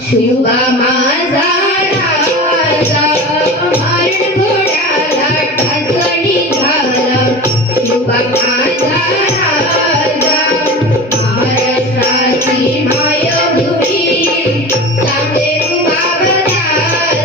शिव माझा राजा मारण घोड्याला टाचणी झाला शिव माझा राजा महाराष्ट्राची मायभूमी सांगेरू बाबदासा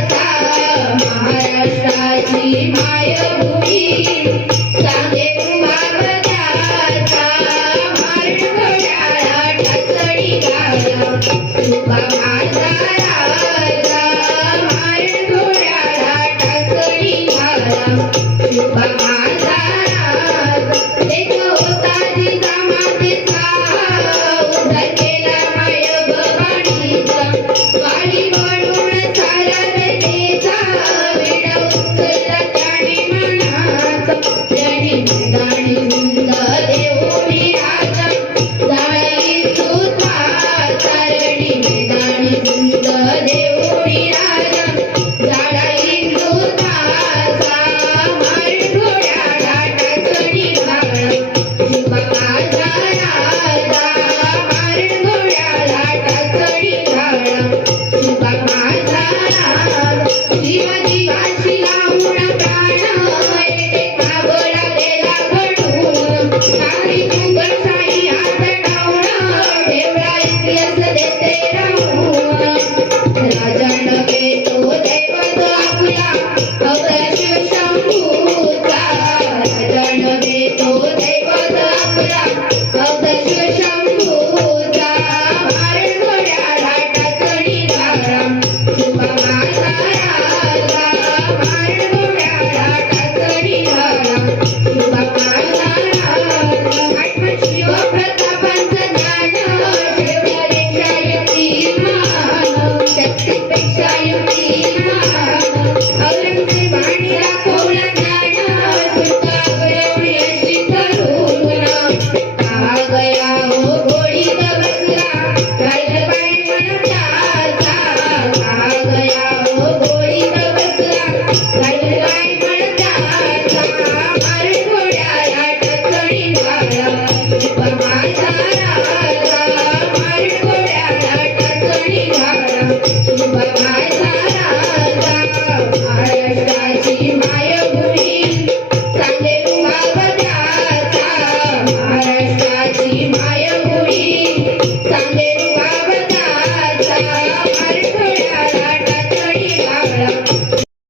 गोडी बसला काय पाय म्हणता